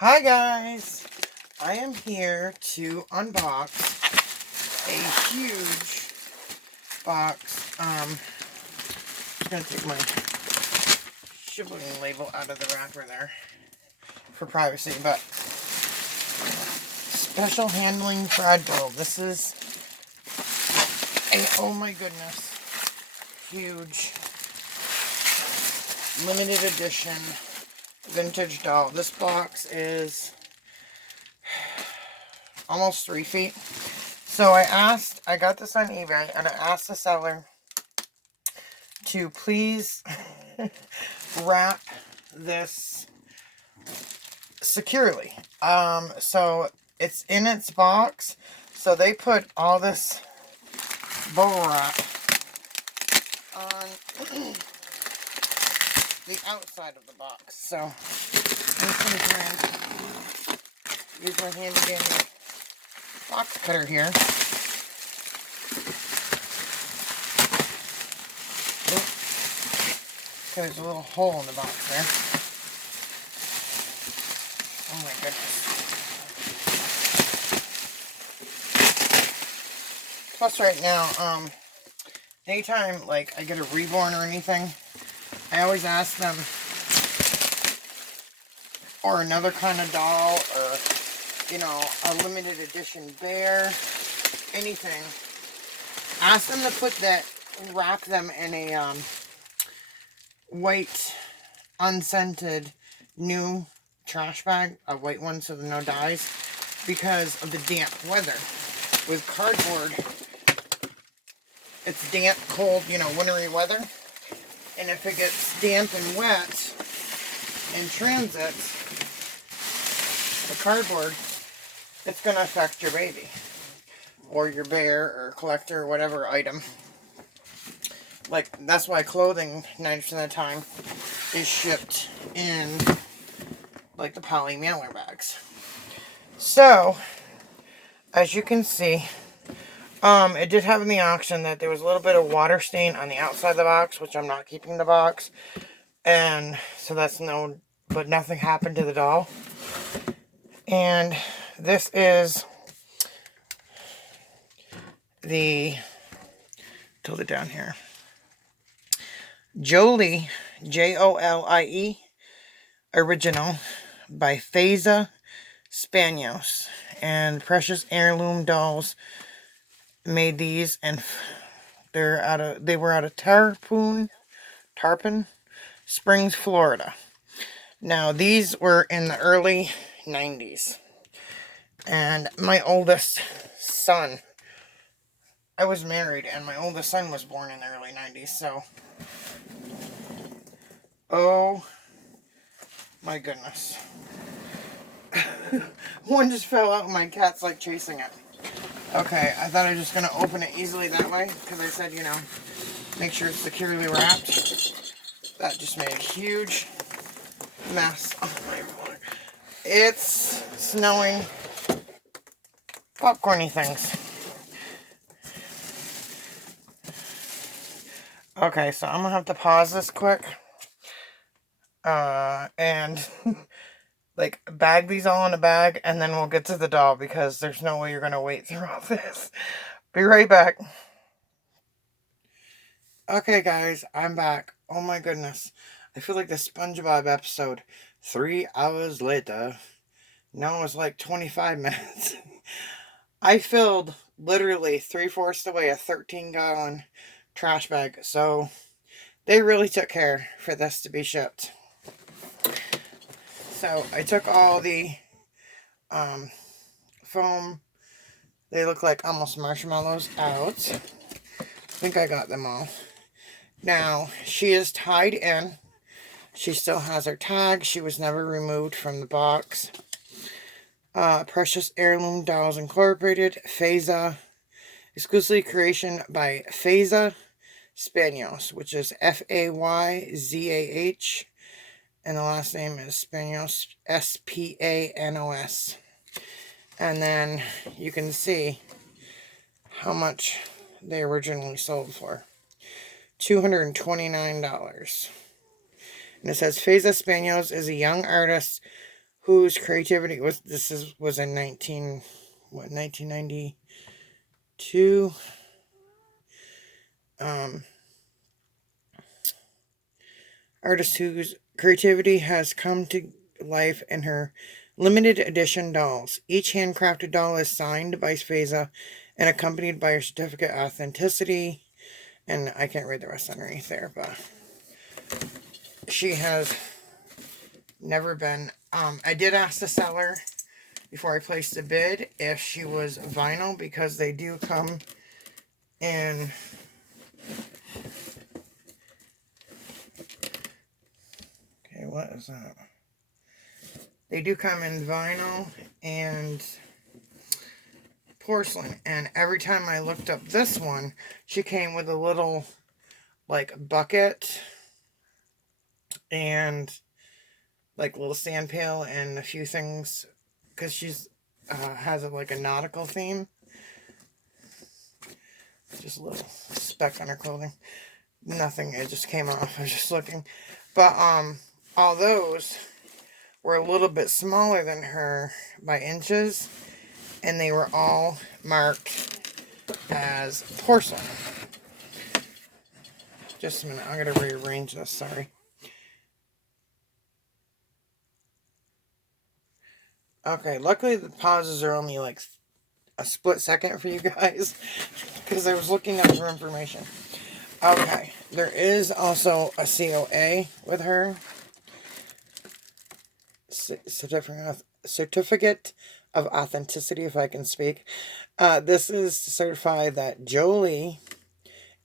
Hi guys, I am here to unbox a huge box. I'm gonna take my shipping label out of the wrapper there for privacy, but special handling fragile. This is a, oh my goodness, huge limited edition vintage doll. This box is almost 3 feet. So I got this on eBay, and I asked the seller to please wrap this securely. So it's in its box. So they put all this bubble wrap on the outside of the box. So I'm just going to try and use my handy dandy box cutter here. There's a little hole in the box there. Oh my goodness. Plus right now, anytime like I get a reborn or anything, I always ask them, or another kind of doll, or, you know, a limited edition bear, anything. Ask them to put that, wrap them in a white, unscented, new trash bag, a white one so there's no dyes, because of the damp weather. With cardboard, it's damp, cold, you know, wintry weather, and if it gets damp and wet in transit, the cardboard, it's going to affect your baby, or your bear, or collector, or whatever item. Like, that's why clothing, 90% of the time, is shipped in, like, the poly mailer bags. So, as you can see, it did have in the auction that there was a little bit of water stain on the outside of the box, which I'm not keeping the box. And so that's no, but nothing happened to the doll. And this is the, tilt it down here, Jolie, Jolie, original by Fayzah Spanos. And Precious Heirloom Dolls made these, and they were out of Tarpon Springs, Florida. Now these were in the early 90s. And my oldest son, I was married, and my oldest son was born in the early 90s, so, oh my goodness. One just fell out and my cat's like chasing it. Okay, I thought I was just going to open it easily that way, because I said, you know, make sure it's securely wrapped. That just made a huge mess. Oh my God. It's snowing popcorny things. Okay, so I'm going to have to pause this quick. And like bag these all in a bag, and then we'll get to the doll, because there's no way you're going to wait through all this. Be right back. Okay guys, I'm back. Oh my goodness. I feel like the SpongeBob episode, 3 hours later. Now it's like 25 minutes. I filled literally 3/4 the way a 13-gallon trash bag, so they really took care for this to be shipped. So I took all the foam, they look like almost marshmallows, out. I think I got them all. Now, she is tied in. She still has her tag. She was never removed from the box. Precious Heirloom Dolls Incorporated, Fayzah, exclusively creation by Fayzah Spanos, which is Fayzah, and the last name is Spanos, Spanos. And then you can see how much they originally sold for. $229. And it says Fayzah Spanos is a young artist whose creativity was in 1992. Artist whose creativity has come to life in her limited edition dolls. Each handcrafted doll is signed by Fayzah and accompanied by a certificate of authenticity. And I can't read the rest underneath there, but she has never been. I did ask the seller before I placed the bid if she was vinyl, because they do come in. Okay, what is that? They do come in vinyl and porcelain, and every time I looked up this one, she came with a little like bucket and like little sand pail and a few things, because she's has like a nautical theme. Just a little speck on her clothing. Nothing, it just came off. I was just looking. But all those were a little bit smaller than her by inches, and they were all marked as porcelain. Just a minute, I'm going to rearrange this, sorry. Okay, luckily the pauses are only like a split second for you guys, because I was looking up for information. Okay, there is also a COA with her. Certificate of authenticity, if I can speak. This is to certify that Jolie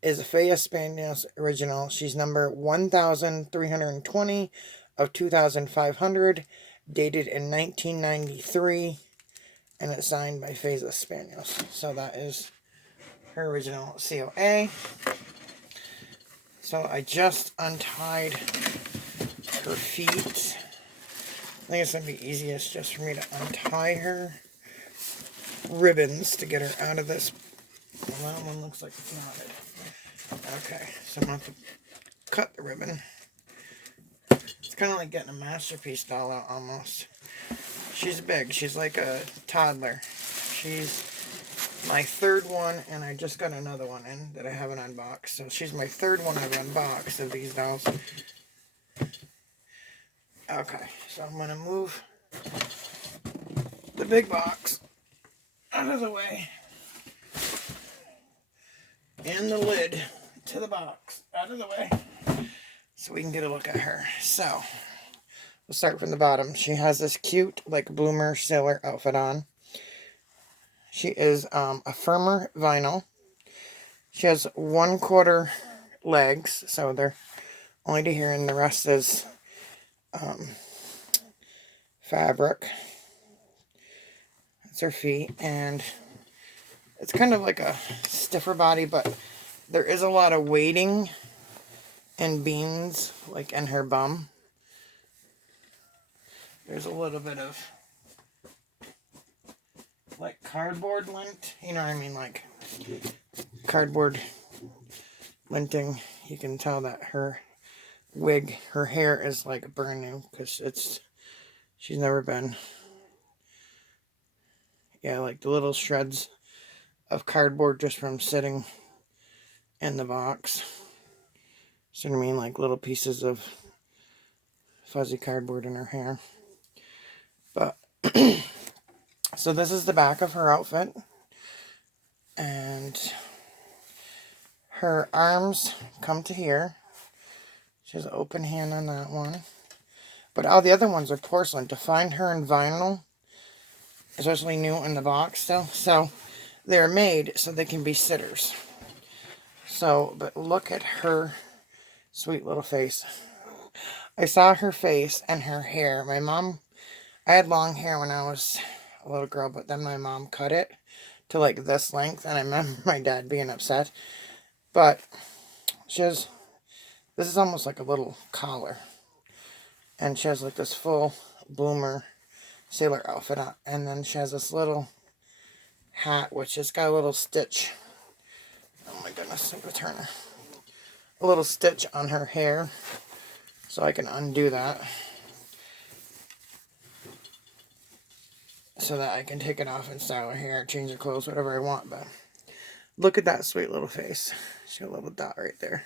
is a Fayzah Spanos original. She's number 1320 of 2500, dated in 1993, and it's signed by Fayzah Spanos. So that is her original COA. So I just untied her feet. I think it's going to be easiest just for me to untie her ribbons to get her out of this. Well, that one looks like it's knotted. Okay, so I'm going to have to cut the ribbon. It's kind of like getting a masterpiece doll out almost. She's big. She's like a toddler. She's my third one, and I just got another one in that I haven't unboxed. So she's my third one I've unboxed of these dolls. Okay, so I'm going to move the big box out of the way. And the lid to the box out of the way, so we can get a look at her. So we'll start from the bottom. She has this cute like bloomer sailor outfit on. She is a firmer vinyl. She has 1/4 legs, so they're only to here, and the rest is fabric. That's her feet, and it's kind of like a stiffer body, but there is a lot of weighting and beans like in her bum. There's a little bit of like cardboard lint, you know what I mean, like cardboard linting. You can tell that her wig, her hair is like brand new, because she's never been, yeah, like the little shreds of cardboard just from sitting in the box. See what I mean? Like little pieces of fuzzy cardboard in her hair. But so this is the back of her outfit, and her arms come to here. She has an open hand on that one, but all the other ones are porcelain. To find her in vinyl, especially new in the box still, so they're made so they can be sitters. So, but look at her sweet little face. I saw her face and her hair. I had long hair when I was a little girl, but then my mom cut it to like this length, and I remember my dad being upset. But this is almost like a little collar, and she has like this full bloomer sailor outfit on, and then she has this little hat, which has got a little stitch. Oh my goodness, I'm gonna turn her. A little stitch on her hair, so I can undo that. so that I can take it off and style her hair, change her clothes, whatever I want. But look at that sweet little face. She got a little dot right there.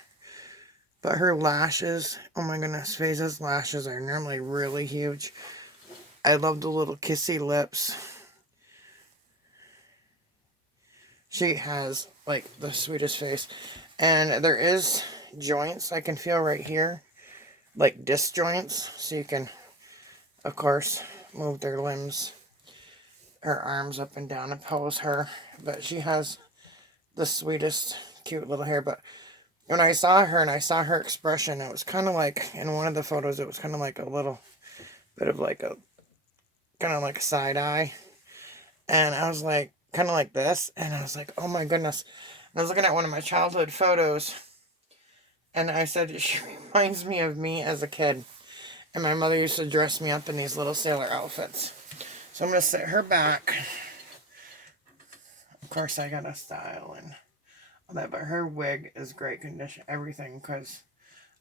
But her lashes, oh my goodness, Fayzah's lashes are normally really huge. I love the little kissy lips. She has, like, the sweetest face. And there is joints I can feel right here, like disc joints. So you can, of course, move their limbs, her arms up and down and pose her. But she has the sweetest, cute little hair. But when I saw her and I saw her expression, it was kind of like, in one of the photos, it was kind of like a little bit of like a, kind of like a side eye. And I was like, kind of like this. And I was like, oh my goodness. And I was looking at one of my childhood photos. And I said, she reminds me of me as a kid. And my mother used to dress me up in these little sailor outfits. So I'm going to sit her back. Of course, I got a style and all that. But her wig is great condition. Everything. Because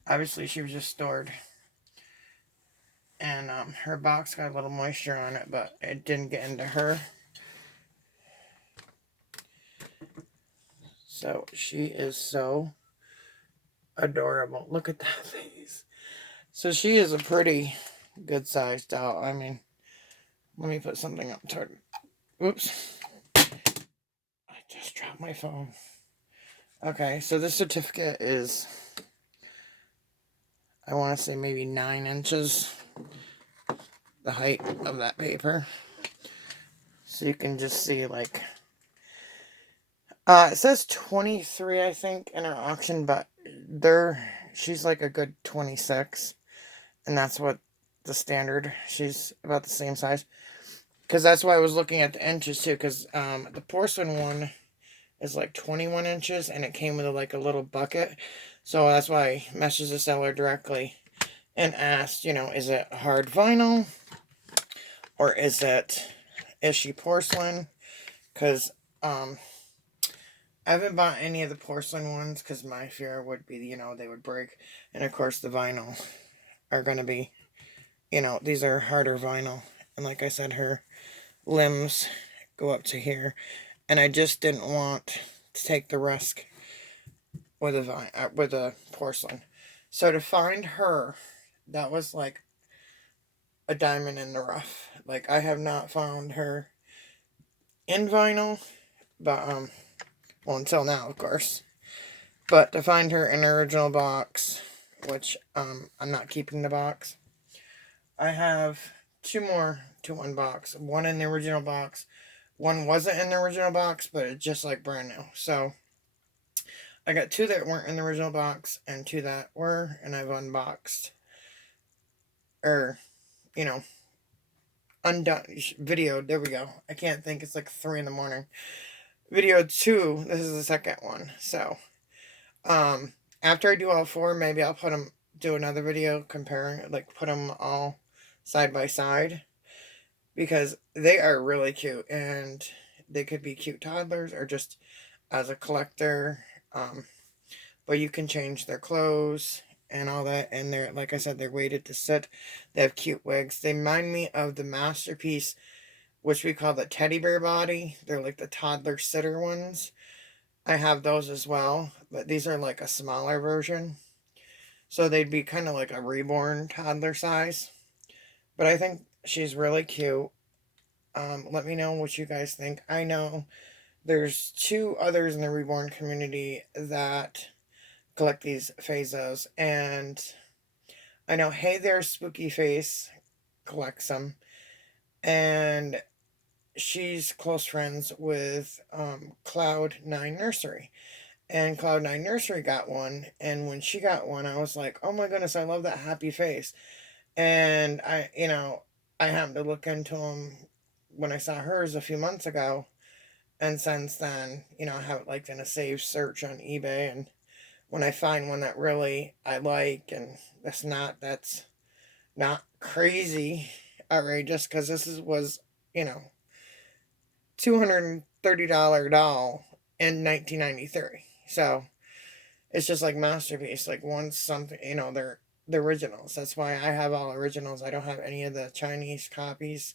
obviously she was just stored. And her box got a little moisture on it. But it didn't get into her. So she is so adorable. Look at that face. So she is a pretty good sized doll. I mean, let me put something up toward. Oops. I just dropped my phone. Okay, so this certificate is, I want to say maybe 9 inches, the height of that paper. So you can just see, like, it says 23, I think, in her auction, but she's like a good 26. And that's what the standard, she's about the same size. Because that's why I was looking at the inches too, because the porcelain one is like 21 inches, and it came with like a little bucket. So that's why I messaged the seller directly and asked, you know, is it hard vinyl? Or is she porcelain? Because I haven't bought any of the porcelain ones, because my fear would be, you know, they would break. And of course the vinyl are going to be, you know, these are harder vinyl. And like I said, her limbs go up to here. And I just didn't want to take the risk with a porcelain. So to find her, that was like a diamond in the rough. Like, I have not found her in vinyl, but well, until now, of course. But to find her in her original box, which I'm not keeping the box. I have 2 more to unbox. One in the original box. One wasn't in the original box, but it's just like brand new. So I got 2 that weren't in the original box and 2 that were, and I've unboxed. Or, you know, undone, videoed, there we go. I can't think, it's like 3 in the morning. Video 2, this is the second one. So, after I do all 4, maybe I'll do another video comparing, like put them all side by side. Because they are really cute, and they could be cute toddlers or just as a collector. But you can change their clothes and all that, and they're, like I said, they're weighted to sit. They have cute wigs. They remind me of the Masterpiece, which we call the teddy bear body. They're like the toddler sitter ones. I have those as well, but these are like a smaller version. So they'd be kind of like a reborn toddler size. But I think she's really cute. Let me know what you guys think. I know there's 2 others in the reborn community that collect these Fayzahs, and I know Hey There Spooky Face collects them, and she's close friends with Cloud9 Nursery, and Cloud9 Nursery got one, and when she got one, I was like, oh my goodness, I love that happy face. And I happened to look into them when I saw hers a few months ago, and since then, I have it like in a saved search on eBay, and when I find one that really I like, and that's not crazy outrageous, because this was $230 doll in 1993, so it's just like Masterpiece, like once something, they're the originals. That's why I have all originals. I don't have any of the Chinese copies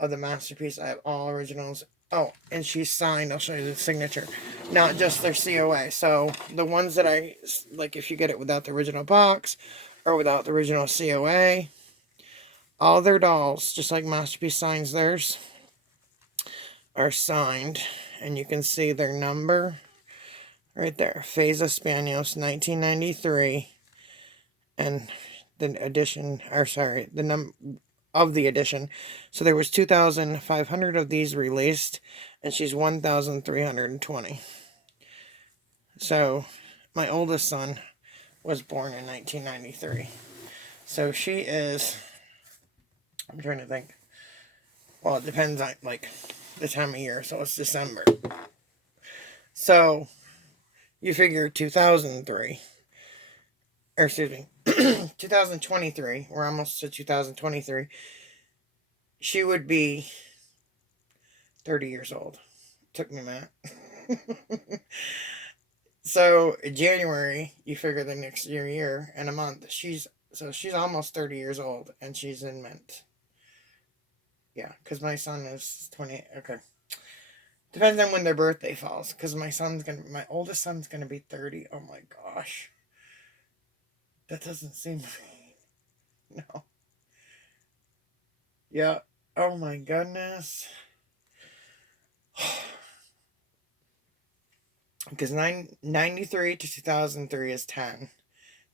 of the Masterpiece. I have all originals. Oh, and she's signed. I'll show you the signature. Not just their COA. So the ones that I, like if you get it without the original box or without the original COA, all their dolls, just like Masterpiece signs theirs, are signed. And you can see their number right there. Fayzah Spanos, 1993. And the edition, or sorry, the number of the edition. So there was 2,500 of these released, and she's 1,320. So my oldest son was born in 1993. So she is, I'm trying to think. Well, it depends on, like, the time of year. So it's December. So you figure 2003. Or excuse me, 2023. We're almost to 2023. She would be 30 years old. Took me a minute. So January, you figure the next year and a month. She's almost 30 years old, and she's in mint. Yeah, because my son is 20. Okay, depends on when their birthday falls. Because my oldest son's gonna be 30. Oh my gosh, that doesn't seem no. Yeah. Oh my goodness. Because 93 to 2003 is 10.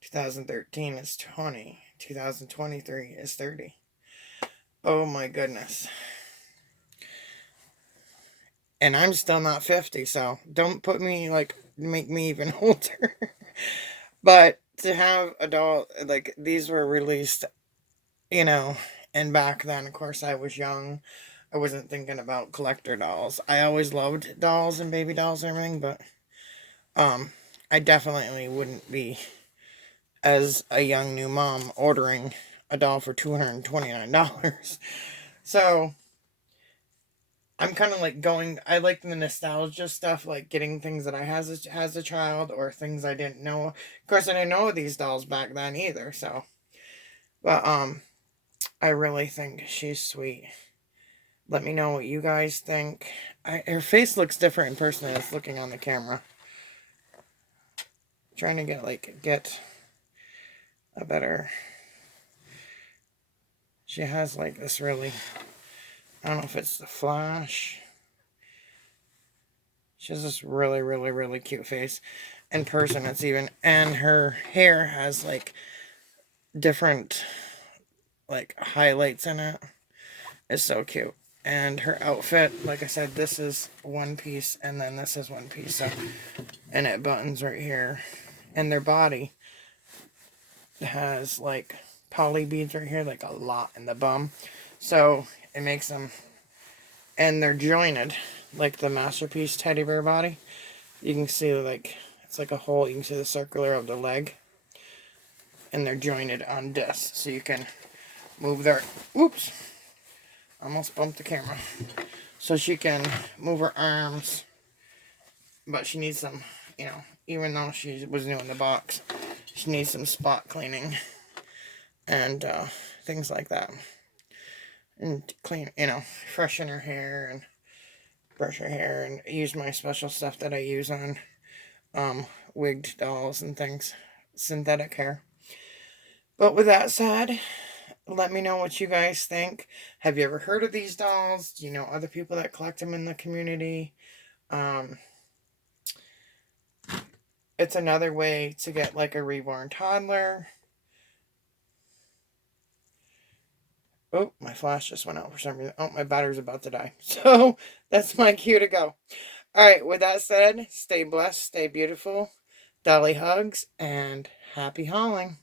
2013 is 20. 2023 is 30. Oh my goodness. And I'm still not 50, so don't put me, like, make me even older. But to have a doll, like, these were released, and back then, of course, I was young. I wasn't thinking about collector dolls. I always loved dolls and baby dolls and everything, but I definitely wouldn't be, as a young new mom, ordering a doll for $229. So I'm kind of like I like the nostalgia stuff, like getting things that I has as a child, or things I didn't know. Of course, I didn't know these dolls back then either, so. But, I really think she's sweet. Let me know what you guys think. Her face looks different in person than it's looking on the camera. I'm trying to get a better. She has like this really, I don't know if it's the flash. She has this really, really, really cute face. In person, it's even, and her hair has like different like highlights in it. It's so cute. And her outfit, like I said, this is one piece, and then this is one piece. So, and it buttons right here. And their body has like poly beads right here, like a lot in the bum. So it makes them, and they're jointed, like the Masterpiece teddy bear body. You can see like, it's like a hole. You can see the circular of the leg. And they're jointed on discs. So you can move their, whoops. Almost bumped the camera. So she can move her arms. But she needs some, even though she was new in the box, she needs some spot cleaning. And things like that. And clean, freshen her hair and brush her hair. And use my special stuff that I use on wigged dolls and things. Synthetic hair. But with that said, let me know what you guys think. Have you ever heard of these dolls? Do you know other people that collect them in the community? It's another way to get like a reborn toddler. Oh, my flash just went out for some reason. Oh, my battery's about to die. So that's my cue to go. Alright, with that said, stay blessed, stay beautiful. Dolly hugs, and happy hauling.